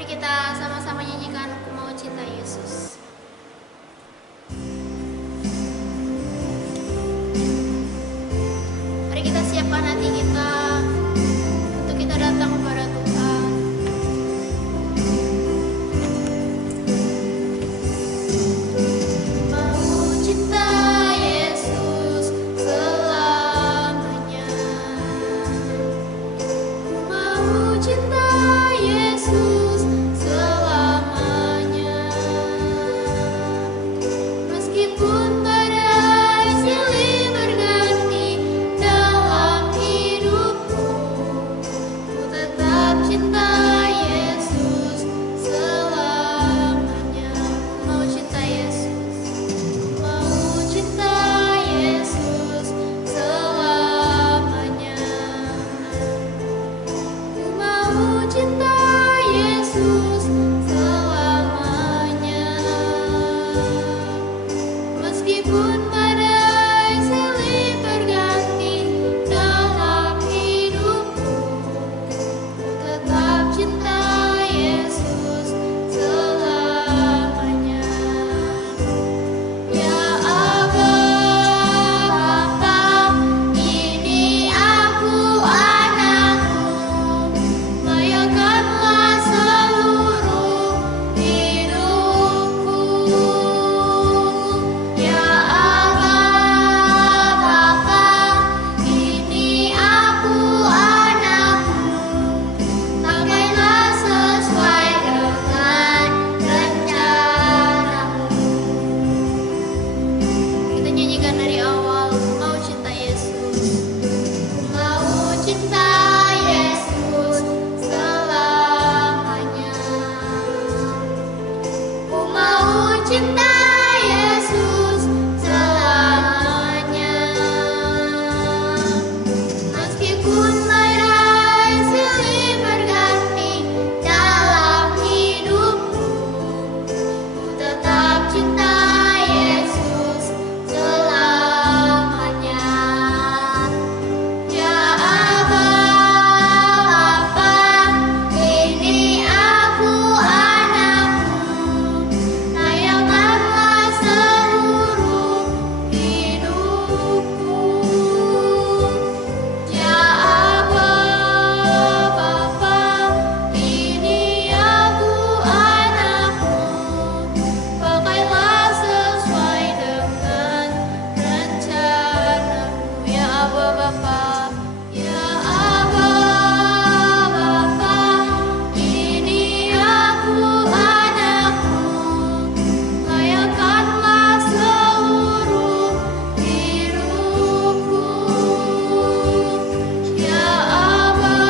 Mari kita sama-sama nyanyikan Ku Mau Cinta Yesus. Mari kita siapkan hati kita untuk kita datang kepada Tuhan. Mau cinta Yesus selamanya. Ku mau cinta Yesus selamanya. Meskipun badai silih berganti dalam hidupku, ku tetap cinta Yesus selamanya. Ku mau cinta Yesus, ku mau cinta Yesus selamanya. Ku mau cinta Yesus selamanya. Meskipun badai silih berganti dalam hidupku, ku tetap cinta Yesus selamanya. Ya Aba, Bapa, ini aku anakmu, layakanlah seluruh hidupku. Ya Aba, Bapa, ini aku anakmu, pakailah sesuai dengan rencanamu. Kita nyanyikan dari awal, Ku mau cinta Yesus. Ku mau cinta Yesus selamanya. Ku mau cinta Yesus selamanya. Meskipun badai silih berganti dalam hidupku, ku tetap cinta Yesus selamanya. Ya Aba, Bapa, ini aku anakmu, layakanlah seluruh hidupku. Ya Aba, Bapa, ini aku anakmu, pakailah sesuai dengan rencanamu. Ya Aba, Bapa, ya Aba, Bapa, ini aku anakmu, layakanlah seluruh hidupku. Ya Aba,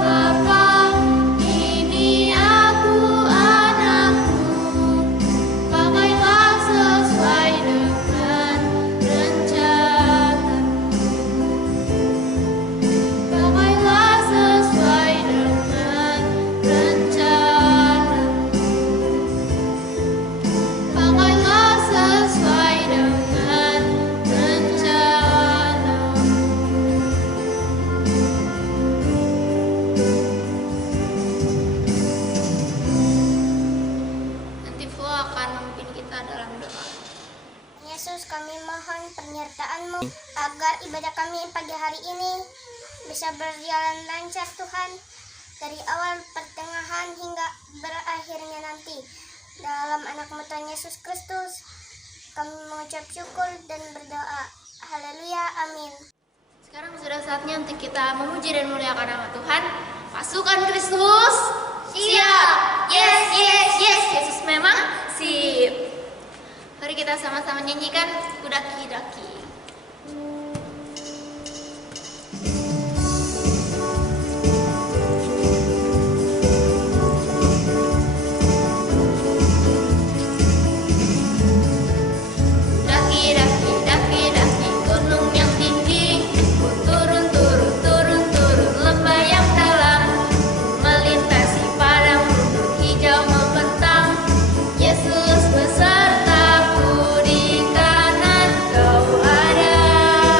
Bapa, ini aku anakmu, pakailah sesuai dengan rencanamu. Pakailah sesuai dengan rencanamu. Pakailah sesuai dengan rencanamu. Nanti Flo akan memimpin kita dalam doa. Yesus, kami mohon penyertaan-Mu agar ibadah kami pagi hari ini bisa berjalan lancar Tuhan, dari awal, pertengahan, hingga berakhirnya nanti. Dalam anak-Mu Tuhan Yesus Kristus, kami mengucap syukur dan berdoa. Haleluya, amin. Sekarang sudah saatnya untuk kita memuji dan memuliakan nama Tuhan. Pasukan Kristus, siap. Yes, yes, yes. Yesus memang sip. Mari kita sama-sama nyanyikan Kudaki-daki. Daki-daki, daki-daki gunung yang tinggi, ku turun, turun, turun, turun lembah yang dalam, melintasi padang rumput hijau membentang. Yesus besertaku, di kanan Kau ada.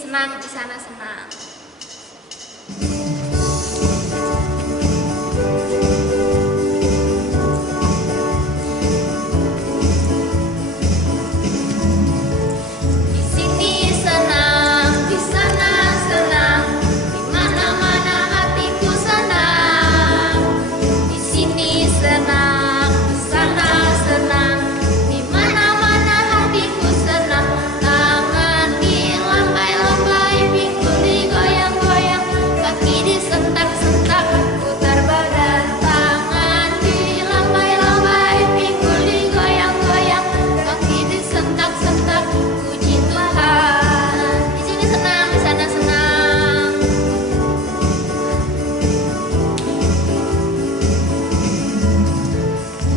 senang, di sana senang. Di sini senang, di sana senang, di mana-mana hatiku senang. Di sini senang, di sana senang, di mana-mana hatiku senang. Tangan dilambai-lambai, pinggul digoyang-goyang, kaki disentak-sentak, putar badan. Tangan dilambai-lambai, pinggul digoyang-goyang, kaki disentak-sentak, puji Tuhan. Di sini senang, di sana senang.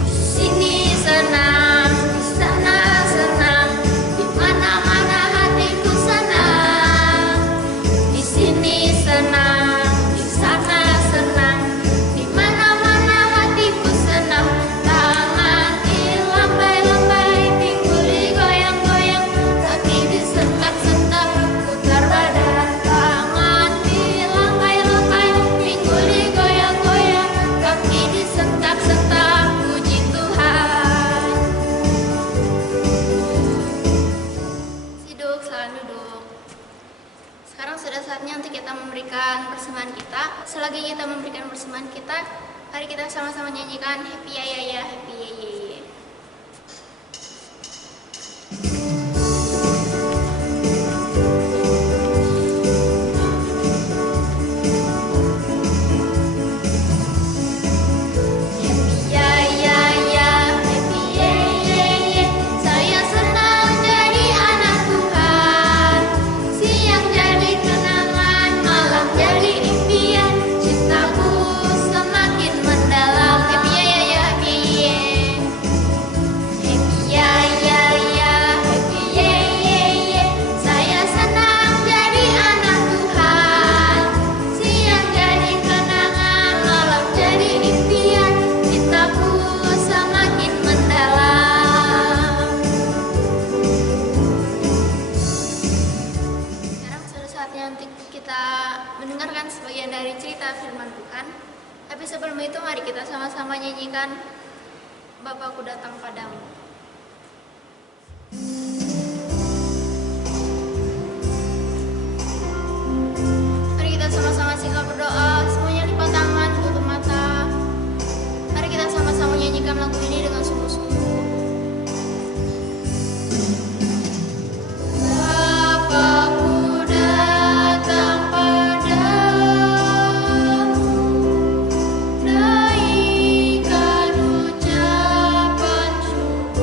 Di sini senang, di sana senang, di mana-mana hatiku senang. Di sini senang, di sana senang, di mana-mana hatiku senang. Tangan dilambai-lambai, pinggul digoyang-goyang, kaki disentak-sentak, putar badan. Tangan dilambai-lambai, pinggul digoyang-goyang, kaki disentak-sentak, puji Tuhan. Duduk, silakan duduk. Sekarang sudah saatnya untuk kita memberikan persembahan kita. Selagi kita memberikan persembahan kita, mari kita sama-sama nyanyikan Happy Ya Ya Ya, Happy Ya Ya Ya. Happy ya ya ya, happy ye ye ye. Saya senang jadi anak Tuhan. Siang jadi kenangan, malam jadi impian. Cintaku semakin mendalam. Happy ya ya ya, happy ye. Happy ya ya ya, happy ye ye ye. Saya senang jadi anak Tuhan. Siang jadi kenangan, malam jadi impian. Cintaku semakin mendalam. Sekarang sudah saatnya untuk kita mendengarkan sebagian dari cerita firman Tuhan. Tapi sebelum itu mari kita sama-sama nyanyikan Bapakku Datang Padamu. Mari kita sama-sama singkat berdoa, semuanya lipat tangan, tutup mata. Mari kita sama-sama nyanyikan lagu ini dengan sungguh-sungguh. Bapakku datang padamu, naikkan ucapan syukur.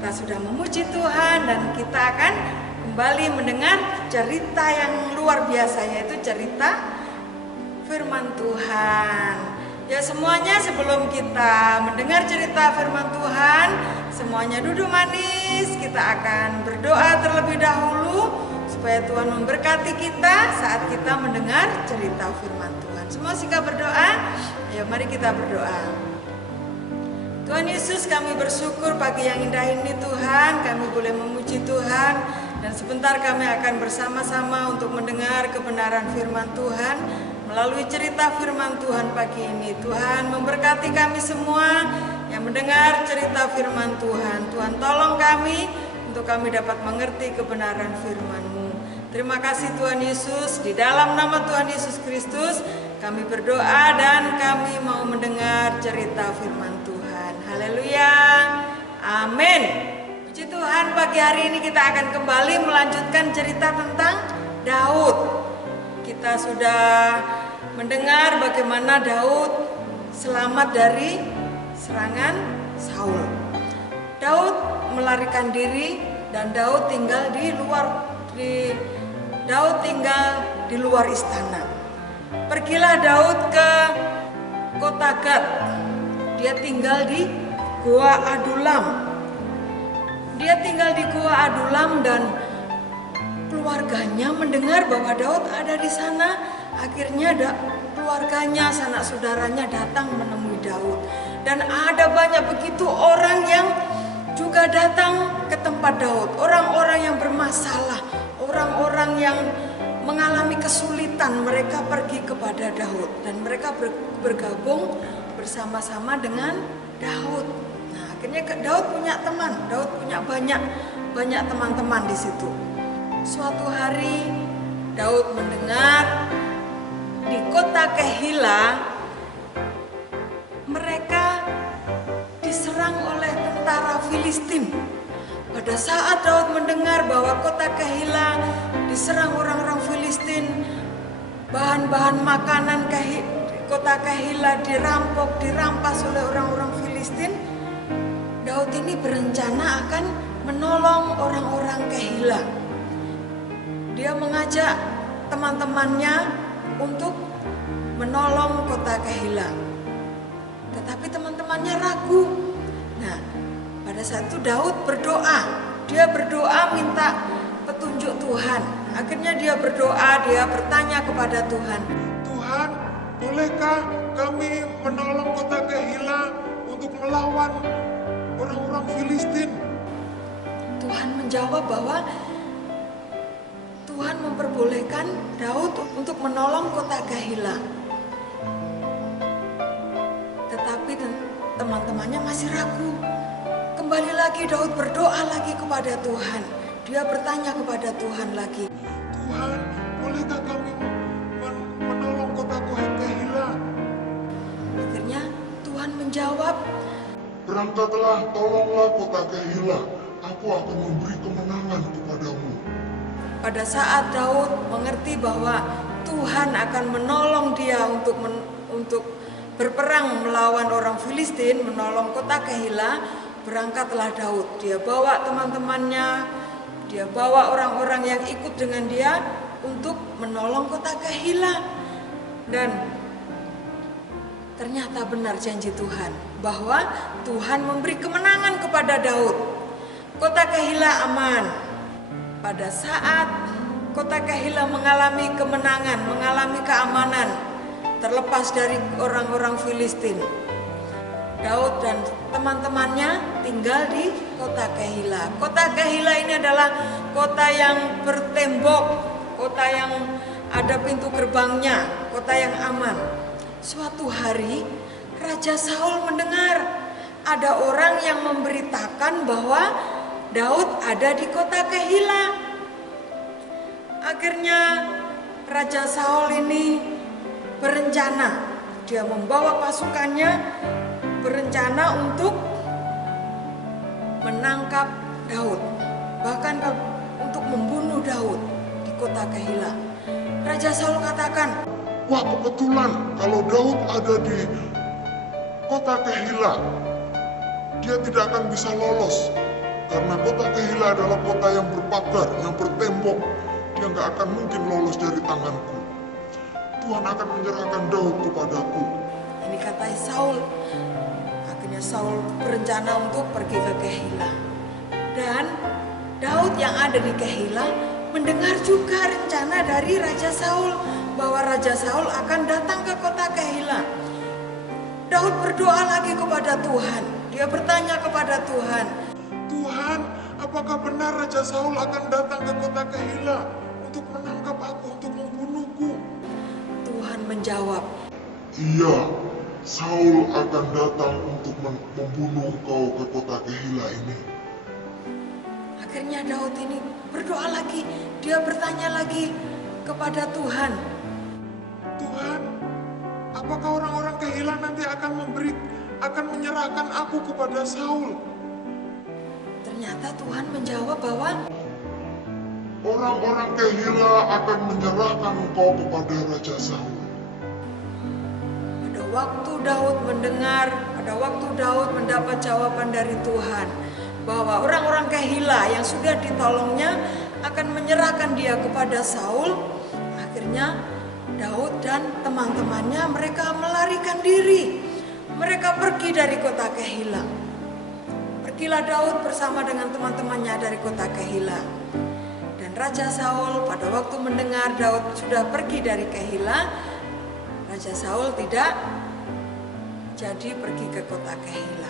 kita sudah memuji Tuhan dan kita akan kembali mendengar cerita yang luar biasa, yaitu cerita firman Tuhan. Ya semuanya, sebelum kita mendengar cerita firman Tuhan, semuanya duduk manis. Kita akan berdoa terlebih dahulu supaya Tuhan memberkati kita saat kita mendengar cerita firman Tuhan. Semua siap berdoa? Ayo mari kita berdoa. Tuhan Yesus, kami bersyukur pagi yang indah ini Tuhan, kami boleh memuji Tuhan, dan sebentar kami akan bersama-sama untuk mendengar kebenaran firman Tuhan melalui cerita firman Tuhan pagi ini. Tuhan memberkati kami semua yang mendengar cerita firman Tuhan. Tuhan tolong kami untuk kami dapat mengerti kebenaran firman-Mu. Terima kasih Tuhan Yesus, di dalam nama Tuhan Yesus Kristus kami berdoa dan kami mau mendengar cerita firman Tuhan. Haleluya, amin. Puji Tuhan, pagi hari ini kita akan kembali melanjutkan cerita tentang Daud. Kita sudah mendengar bagaimana Daud selamat dari serangan Saul. Daud melarikan diri dan Daud tinggal di luar istana. Pergilah Daud ke kota Gad. Dia tinggal di Gua Adulam. Dan keluarganya mendengar bahwa Daud ada di sana. Akhirnya keluarganya, sanak saudaranya datang menemui Daud. Dan ada banyak begitu orang yang juga datang ke tempat Daud. Orang-orang yang bermasalah, orang-orang yang mengalami kesulitan, mereka pergi kepada Daud dan mereka bergabung bersama-sama dengan Daud. Nah, akhirnya Daud punya teman, Daud punya banyak teman-teman di situ. Suatu hari Daud mendengar di kota Kehila mereka diserang oleh tentara Filistin. Pada saat Daud mendengar bahwa kota Kehila diserang orang-orang Filistin, bahan-bahan makanan kota Kehila dirampas oleh orang-orang Filistin, Daud ini berencana akan menolong orang-orang Kehila. Dia mengajak teman-temannya untuk menolong kota Kehila. Tetapi teman-temannya ragu. Nah, pada saat itu Daud berdoa. Dia berdoa minta petunjuk Tuhan. Akhirnya dia berdoa, dia bertanya kepada Tuhan. Tuhan, bolehkah kami menolong kota Kehila untuk melawan orang-orang Filistin? Tuhan menjawab bahwa Tuhan memperbolehkan Daud untuk menolong kota Kehila. Tetapi teman-temannya masih ragu. Kembali lagi Daud berdoa lagi kepada Tuhan. Dia bertanya kepada Tuhan lagi. Tuhan, bolehkah kami menolong kota Kehila? Akhirnya Tuhan menjawab, berangkatlah, tolonglah kota Kehila. Aku akan memberi kemenangan kepadamu. Pada saat Daud mengerti bahwa Tuhan akan menolong dia untuk berperang melawan orang Filistin, menolong kota Kehila, berangkatlah Daud. Dia bawa teman-temannya, dia bawa orang-orang yang ikut dengan dia untuk menolong kota Kehila. Dan ternyata benar janji Tuhan bahwa Tuhan memberi kemenangan kepada Daud. Kota Kehila aman. Pada saat kota Kehila mengalami kemenangan, mengalami keamanan, terlepas dari orang-orang Filistin, Daud dan teman-temannya tinggal di kota Kehila. Kota Kehila ini adalah kota yang bertembok, kota yang ada pintu gerbangnya, kota yang aman. Suatu hari Raja Saul mendengar ada orang yang memberitakan bahwa Daud ada di kota Kehila. Akhirnya Raja Saul ini berencana, dia membawa pasukannya berencana untuk menangkap Daud, bahkan untuk membunuh Daud di kota Kehila. Raja Saul katakan, wah, kebetulan kalau Daud ada di kota Kehila, dia tidak akan bisa lolos Karena kota Kehila adalah kota yang berpagar, yang bertembok. Dia nggak akan mungkin lolos dari tanganku. Tuhan akan menyerahkan Daud kepadaku. Ini kata Saul. Akhirnya Saul berencana untuk pergi ke Kehila. Dan Daud yang ada di Kehila mendengar juga rencana dari Raja Saul bahwa Raja Saul akan datang ke kota Kehila. Daud berdoa lagi kepada Tuhan. Dia bertanya kepada Tuhan, Tuhan, apakah benar Raja Saul akan datang ke kota Kehila untuk menangkap aku, untuk membunuhku? Tuhan menjawab, Iya, Saul akan datang untuk membunuh kau ke kota Kehila ini. akhirnya Daud ini berdoa lagi. Dia bertanya lagi kepada Tuhan, Tuhan, apakah orang-orang Kehila nanti akan menyerahkan aku kepada Saul? ternyata Tuhan menjawab bahwa Orang-orang Kehila akan menyerahkan engkau kepada Raja Saul. pada waktu Daud mendapat jawaban dari Tuhan bahwa orang-orang Kehila yang sudah ditolongnya akan menyerahkan dia kepada Saul. Akhirnya Daud dan teman-temannya mereka melarikan diri. Mereka pergi dari kota Kehila. Pergilah Daud bersama dengan teman-temannya dari kota Kehila. Dan Raja Saul pada waktu mendengar Daud sudah pergi dari Kehila, Raja Saul tidak jadi pergi ke kota Kehila.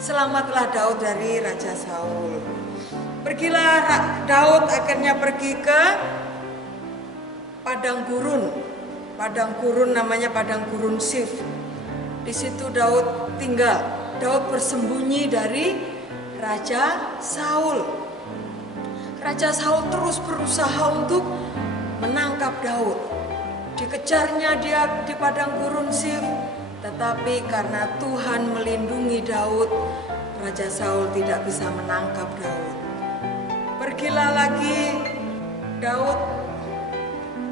Selamatlah Daud dari Raja Saul. Pergilah Daud akhirnya pergi ke padang gurun. Padang gurun namanya padang gurun Sif. Di situ Daud tinggal. Daud bersembunyi dari Raja Saul. Raja Saul terus berusaha untuk menangkap Daud. Dikejarnya dia di padang gurun Sif. Tetapi karena Tuhan melindungi Daud, Raja Saul tidak bisa menangkap Daud. Pergilah lagi Daud,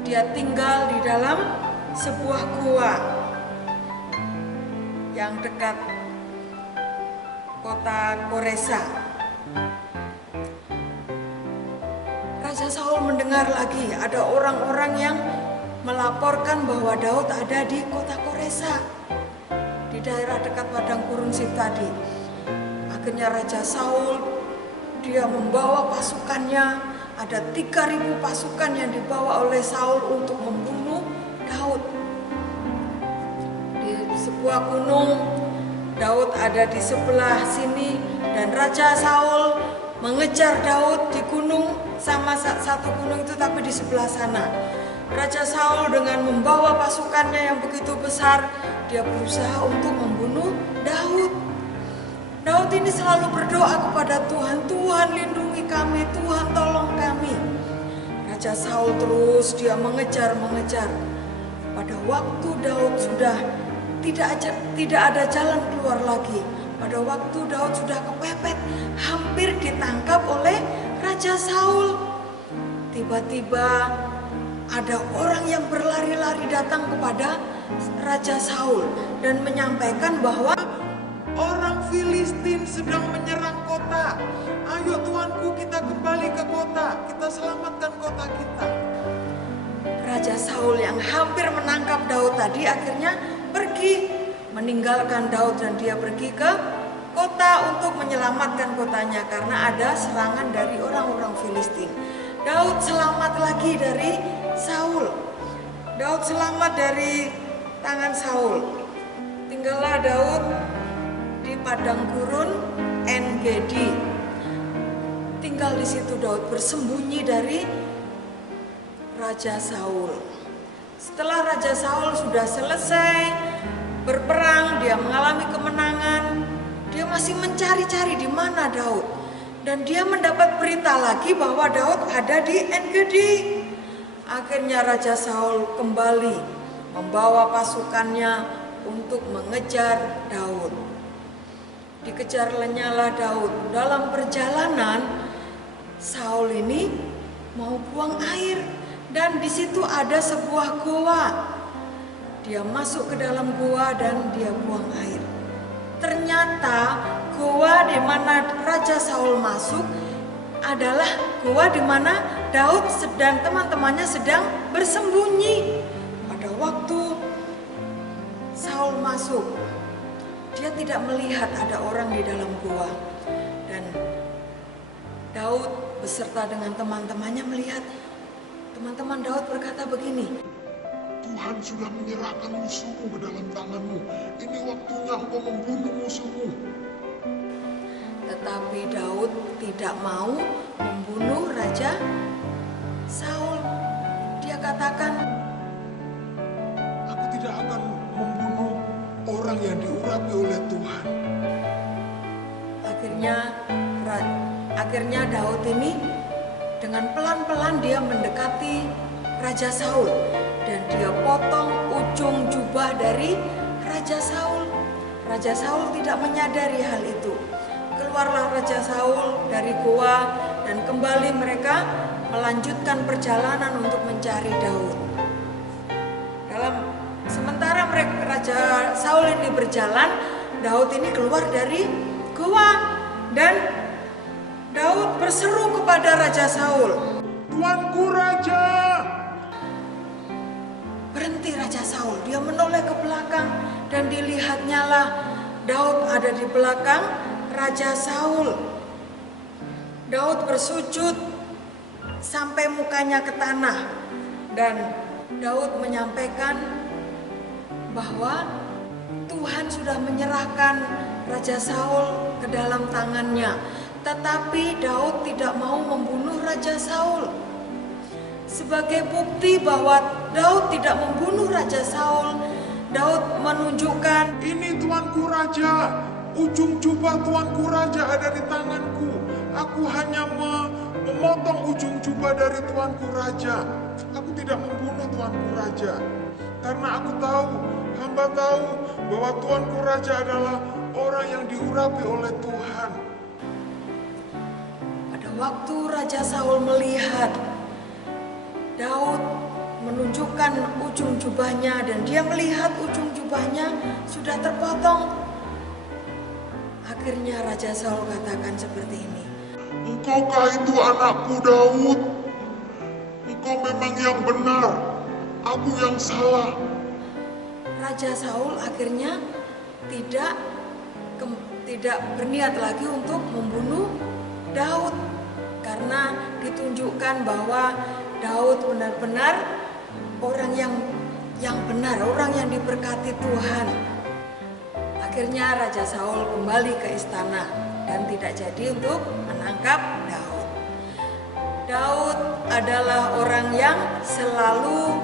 dia tinggal di dalam sebuah gua yang dekat kota Koresa. Raja Saul mendengar lagi ada orang-orang yang melaporkan bahwa Daud ada di kota Koresa, di daerah dekat padang gurun Sif tadi. Akhirnya Raja Saul dia membawa pasukannya, ada 3.000 pasukan yang dibawa oleh Saul untuk membunuh Daud. Di sebuah gunung, Daud ada di sebelah sini dan Raja Saul mengejar Daud di gunung, sama satu gunung itu tapi di sebelah sana. Raja Saul dengan membawa pasukannya yang begitu besar, dia berusaha untuk membunuh Daud. Daud ini selalu berdoa kepada Tuhan, Tuhan lindungi kami, Tuhan tolong kami. Raja Saul terus dia mengejar. Pada waktu Daud sudah tidak ada jalan keluar lagi. Pada waktu Daud sudah kepepet, hampir ditangkap oleh Raja Saul. Tiba-tiba ada orang yang berlari-lari datang kepada Raja Saul dan menyampaikan bahwa orang Filistin sedang menyerang kota. Ayo tuanku, kita kembali ke kota, kita selamatkan kota kita. Raja Saul yang hampir menangkap Daud tadi akhirnya pergi meninggalkan Daud dan dia pergi ke kota untuk menyelamatkan kotanya karena ada serangan dari orang-orang Filistin. Daud selamat lagi dari Saul. Daud selamat dari tangan Saul. Tinggallah Daud di padang gurun En-Gedi. Tinggal di situ Daud bersembunyi dari Raja Saul. Setelah Raja Saul sudah selesai berperang, dia mengalami kemenangan, dia masih mencari-cari di mana Daud. Dan dia mendapat berita lagi bahwa Daud ada di En-Gedi. Akhirnya Raja Saul kembali membawa pasukannya untuk mengejar Daud. Dikejar lenyalah Daud. Dalam perjalanan, Saul ini mau buang air dan di situ ada sebuah goa. Dia masuk ke dalam goa dan dia buang air. Ternyata gua di mana Raja Saul masuk adalah gua di mana Daud dan teman-temannya sedang bersembunyi. Pada waktu Saul masuk, dia tidak melihat ada orang di dalam gua. Dan Daud beserta dengan teman-temannya melihat. Teman-teman Daud berkata begini, Tuhan sudah menyerahkan musuhmu ke dalam tanganmu. Ini waktunya engkau membunuh musuhmu. tetapi Daud tidak mau membunuh Raja Saul. Dia katakan, Aku tidak akan membunuh orang yang diurapi oleh Tuhan. Akhirnya Daud ini dengan pelan-pelan dia mendekati Raja Saul dan dia potong ujung jubah dari Raja Saul. Raja Saul tidak menyadari hal itu. Keluarlah Raja Saul dari gua dan kembali mereka melanjutkan perjalanan untuk mencari Daud. Sementara Raja Saul ini berjalan, Daud ini keluar dari gua dan Daud berseru kepada Raja Saul, Tuanku Raja! berhenti Raja Saul. Dia menoleh ke belakang dan dilihatnya lah Daud ada di belakang Raja Saul. Daud bersujud sampai mukanya ke tanah dan Daud menyampaikan bahwa Tuhan sudah menyerahkan Raja Saul ke dalam tangannya. Tetapi Daud tidak mau membunuh Raja Saul. Sebagai bukti bahwa Daud tidak membunuh Raja Saul, Daud menunjukkan, Ini Tuanku Raja, ujung jubah Tuanku Raja ada di tanganku. Aku hanya memotong ujung jubah dari Tuanku Raja. Aku tidak membunuh Tuanku Raja. Karena aku tahu, hamba tahu bahwa Tuanku Raja adalah orang yang diurapi oleh Tuhan. pada waktu Raja Saul melihat Daud menunjukkan ujung jubahnya dan dia melihat ujung jubahnya sudah terpotong. Akhirnya Raja Saul katakan seperti ini, Engkaukah itu anakku Daud? Engkau memang yang benar, aku yang salah. Raja Saul akhirnya tidak berniat lagi untuk membunuh Daud karena ditunjukkan bahwa Daud benar-benar orang yang benar, orang yang diberkati Tuhan. Akhirnya Raja Saul kembali ke istana dan tidak jadi untuk menangkap Daud. Daud adalah orang yang selalu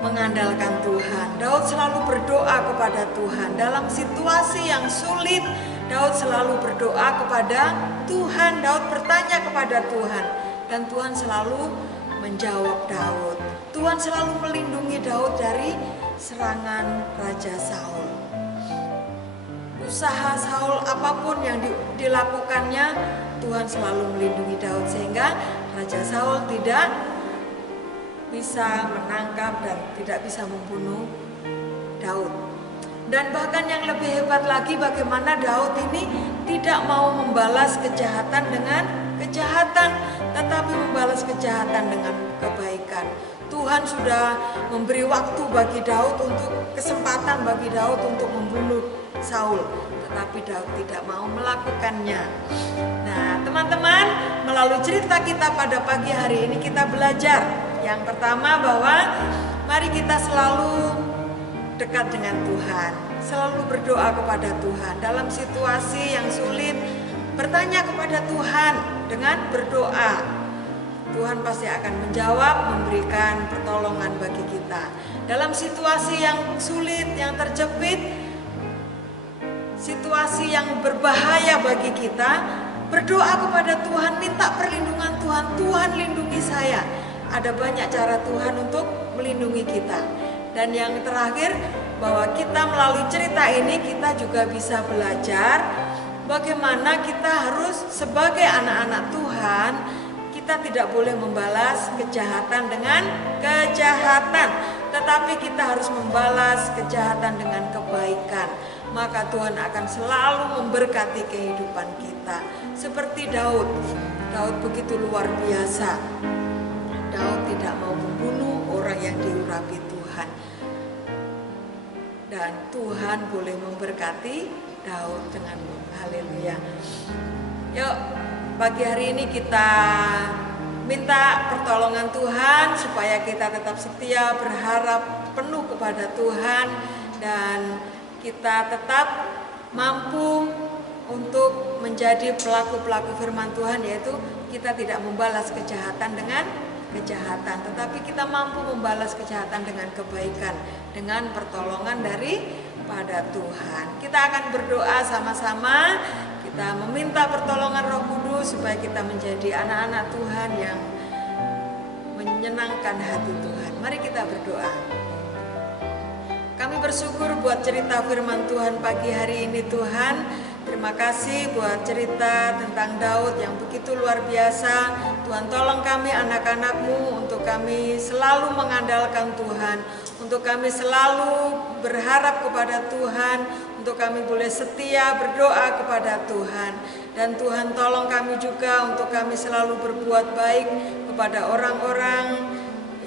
mengandalkan Tuhan. Daud selalu berdoa kepada Tuhan. Dalam situasi yang sulit, Daud selalu berdoa kepada Tuhan. Daud bertanya kepada Tuhan dan Tuhan selalu menjawab Daud. Tuhan selalu melindungi Daud dari serangan Raja Saul. Usaha Saul apapun yang dilakukannya, Tuhan selalu melindungi Daud sehingga Raja Saul tidak bisa menangkap dan tidak bisa membunuh Daud. Dan bahkan yang lebih hebat lagi, bagaimana Daud ini tidak mau membalas kejahatan dengan kejahatan, tetapi membalas kejahatan dengan kebaikan. Tuhan sudah memberi waktu bagi Daud kesempatan bagi Daud untuk membunuh Saul, tetapi Daud tidak mau melakukannya. Nah, teman-teman, melalui cerita kita pada pagi hari ini kita belajar yang pertama bahwa mari kita selalu dekat dengan Tuhan, selalu berdoa kepada Tuhan. Dalam situasi yang sulit, bertanya kepada Tuhan dengan berdoa. Tuhan pasti akan menjawab, memberikan pertolongan bagi kita. Dalam situasi yang sulit, yang terjepit, situasi yang berbahaya bagi kita, berdoa kepada Tuhan, minta perlindungan Tuhan. Tuhan lindungi saya. Ada banyak cara Tuhan untuk melindungi kita. Dan yang terakhir, bahwa kita melalui cerita ini kita juga bisa belajar bagaimana kita harus sebagai anak-anak Tuhan, kita tidak boleh membalas kejahatan dengan kejahatan, tetapi kita harus membalas kejahatan dengan kebaikan. maka Tuhan akan selalu memberkati kehidupan kita. Seperti Daud begitu luar biasa. Daud tidak mau membunuh orang yang diurapi Tuhan. Dan Tuhan boleh memberkati Daud dengan haleluya. Yuk, pagi hari ini kita minta pertolongan Tuhan supaya kita tetap setia, berharap penuh kepada Tuhan, dan kita tetap mampu untuk menjadi pelaku-pelaku firman Tuhan, yaitu kita tidak membalas kejahatan dengan kejahatan, tetapi kita mampu membalas kejahatan dengan kebaikan, dengan pertolongan daripada Tuhan. Kita akan berdoa sama-sama, kita meminta pertolongan Roh Kudus supaya kita menjadi anak-anak Tuhan yang menyenangkan hati Tuhan. Mari kita berdoa. Kami bersyukur buat cerita firman Tuhan pagi hari ini Tuhan. Terima kasih buat cerita tentang Daud yang begitu luar biasa. Tuhan tolong kami anak-anak-Mu untuk kami selalu mengandalkan Tuhan, untuk kami selalu berharap kepada Tuhan, untuk kami boleh setia berdoa kepada Tuhan. Dan Tuhan tolong kami juga untuk kami selalu berbuat baik kepada orang-orang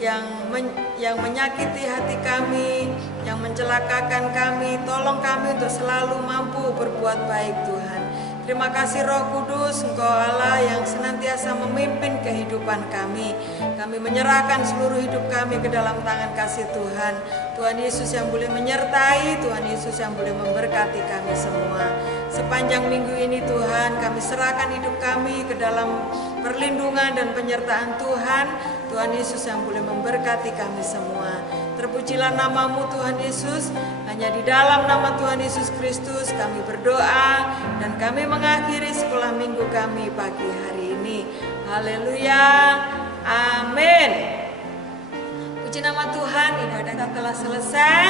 yang menyakiti hati kami, yang mencelakakan kami. Tolong kami untuk selalu mampu berbuat baik Tuhan. Terima kasih Roh Kudus, Engkau Allah yang senantiasa memimpin kehidupan kami. Kami menyerahkan seluruh hidup kami ke dalam tangan kasih Tuhan. Tuhan Yesus yang boleh menyertai, Tuhan Yesus yang boleh memberkati kami semua. Sepanjang minggu ini Tuhan, kami serahkan hidup kami ke dalam perlindungan dan penyertaan Tuhan. Tuhan Yesus yang boleh memberkati kami semua. Terpujilah nama-Mu Tuhan Yesus. Hanya di dalam nama Tuhan Yesus Kristus kami berdoa dan kami mengakhiri sekolah minggu kami pagi hari ini. Haleluya. Amin. Puji nama Tuhan, ibadah telah selesai.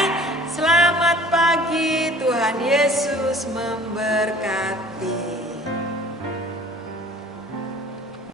Selamat pagi, Tuhan Yesus memberkati.